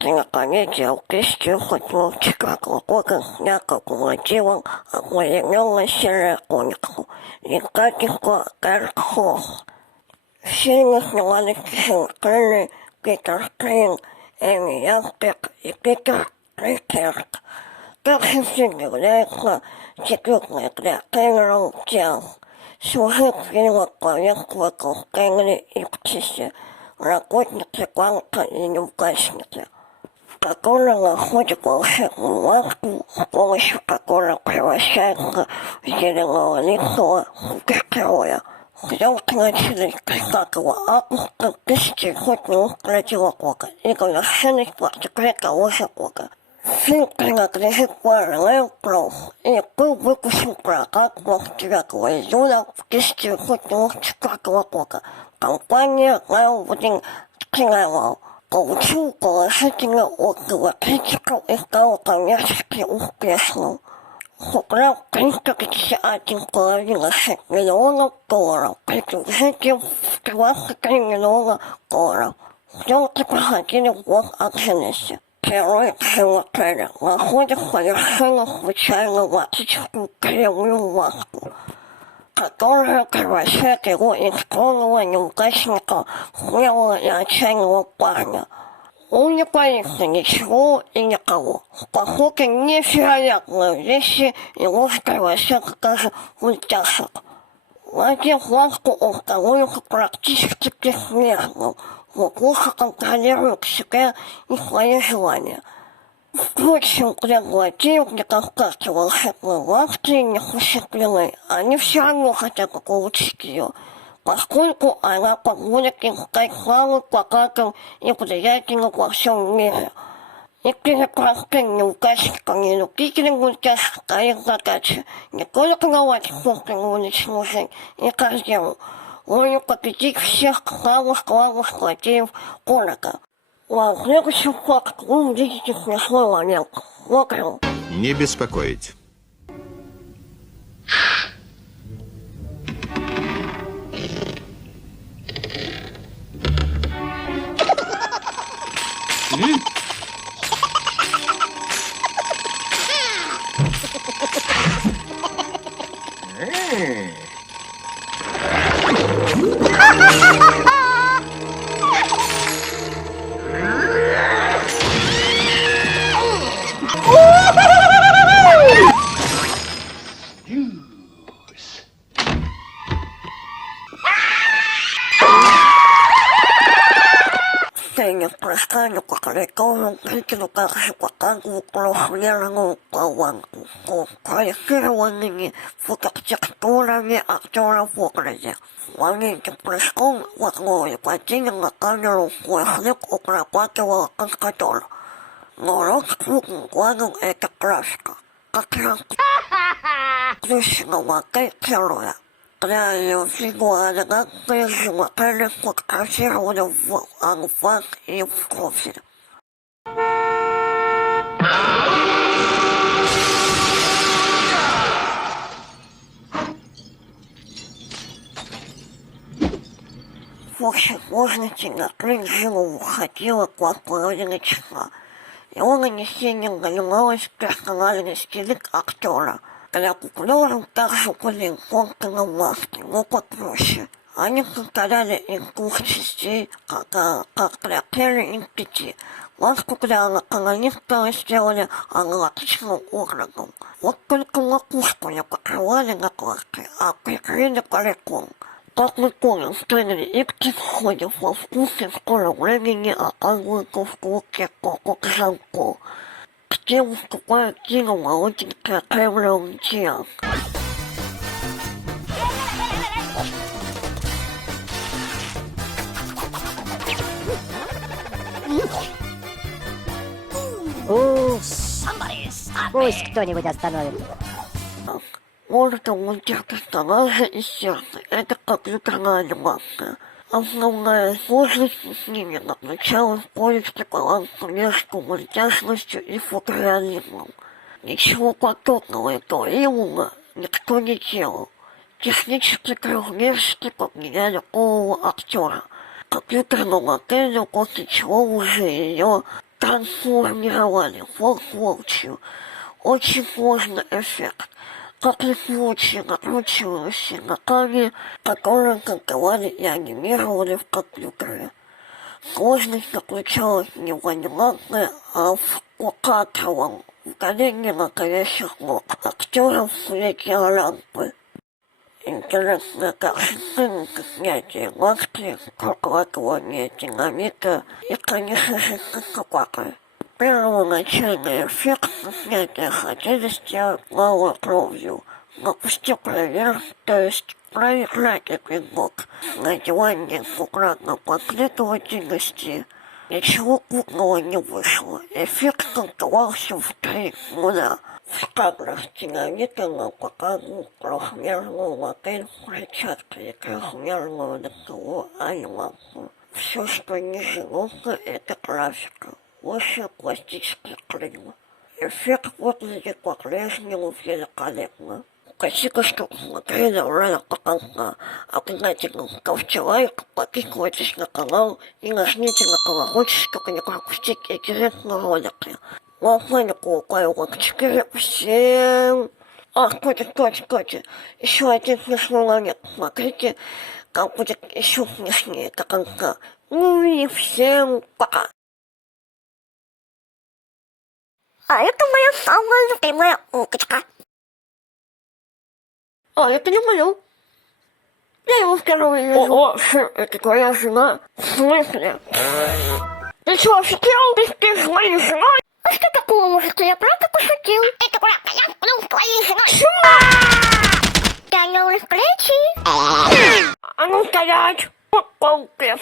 Кинокомедия «Кистью хотел Чикаго Коган няколко диван, военного серия конику. И катико Кархо. Фильмы снимали Кисин Крылли, Питер Крин, Эми Янпек и Питер Рикерт. Также фильм является секретной для Кэмерон Диаз. Сюжет фильма повествует Кэмери и Птисе, работницы банка и неудачницы, которая находит волшебную маску, с помощью которой превращается в зеленолицего супергероя. Съемки начались 30 августа 1993 года и завершились в октябре того же года. Фильм принадлежит Warner Bros. И был выпущен в прокат 29 июля 1994 года. Компания Melvin Cinema получил положительные отзывы критиков и стал коммерчески успешным. Собрал $351,6 миллионов при бюджете в $23 миллиона. Съемки проходили в Лос-Анджелесе. Герой Джима Керри находит совершенно случайно готическую кривую маску, которая превращает его из скромного неудачника в смелого и отчаянного парня. Он не боится ничего и никого. Поскольку невероятные вещи его превращают даже в мультяшек. Надев маску, он становится практически бессмертным, но плохо контролирует себя и свои желания. Впрочем, для злодеев недостатки волшебной маски не существлены. Они все равно хотят получить ее, поскольку она позволит им стать самым богатым и влиятельным во всем мире. И перед простым неудачниками и любителями мультяшек стоит задача не только наладить собственную личную жизнь и карьеру, но и победить всех самых главных злодеев города. В следующем факте вы увидите смешной момент. Смотрим. Не беспокоить. Не простая, как рекомендую зрителю также показывают трехмерную баланку с проектированными фототекстурами актеров в образе. В моменте прыжков в основе падения на камеру свой хлеб обрабатывал каскадер. Но рот крупным глазом это краска. Как раз включена модель героя. Для ее визуализации Джима фотографировали в анфас и в профиль. В общей сложности на крик Джима уходило 2,5 часа. Его нанесением занималась персональный стилист актера. Для куклеров также были созданы маски, но попроще. Они состояли из 2 частей, как для Керри из 5. Маску для анахрониста сделали аналогичным образом. Вот только макушку не покрывали накладкой, а прикрыли париком. Как мы помним, Стэнли Ипкис, входя во вкусе, в скором времени оказывается в клубке Коко Жанко, где выступает Тина молоденькая Кэмерон Диаз. Пусть кто-нибудь остановит. Может, мультяшки становятся из сердца. Это компьютерная анимация. Основная сложность с ними заключалась в поиске баланса между мультяшностью и фотореализмом. Ничего подобного этого именно никто не делал. Технически трехмерщики поменяли голову актера. Компьютерную модель, после чего уже ее трансформировали в рабочую, очень сложный эффект, как летучие, накручивающие на камень, которые, как говорили, и анимировали в компьютере. Сложность заключалась не в анимации, а в локатором, в голении настоящих ног, актеров в свете лампы. Интересно, как системка снятия маски, прокладывание динамита и, конечно же, какая. Первоначальный эффект снятия хотели сделать малой кровью, но пусти проверь, то есть проиграть эпизод, надевание фуграна последовательности. Ничего крупного не вышло, эффект создавался в 3 нуля. В кадрах динамита нам показывают трехмерную модель клетчатки и трехмерную легкую аймапу. Все, что ниже носа, это графика. Выше пластический клин. Эффект выглядит по-прежнему великолепно. Спасибо, что смотрели ролик до конца. Обязательно ставьте человек, подписывайтесь на канал и нажмите на колокольчик, чтобы не пропустить интересные ролики. Лайку лайк 4. Всем... Кстати, еще один смешной момент. Смотрите, как будет еще смешнее до конца. Ну и всем пока. А это моя самая любимая уточка. А это не мое. Я его впервые вижу. Это твоя жена? В смысле? Ты что, офигел? Ты с моей женой? А что такого, может, я правда пошутил? Это правда, я сплю с твоей женой. Что? Тянула с плечи. А ну стоять! По полке.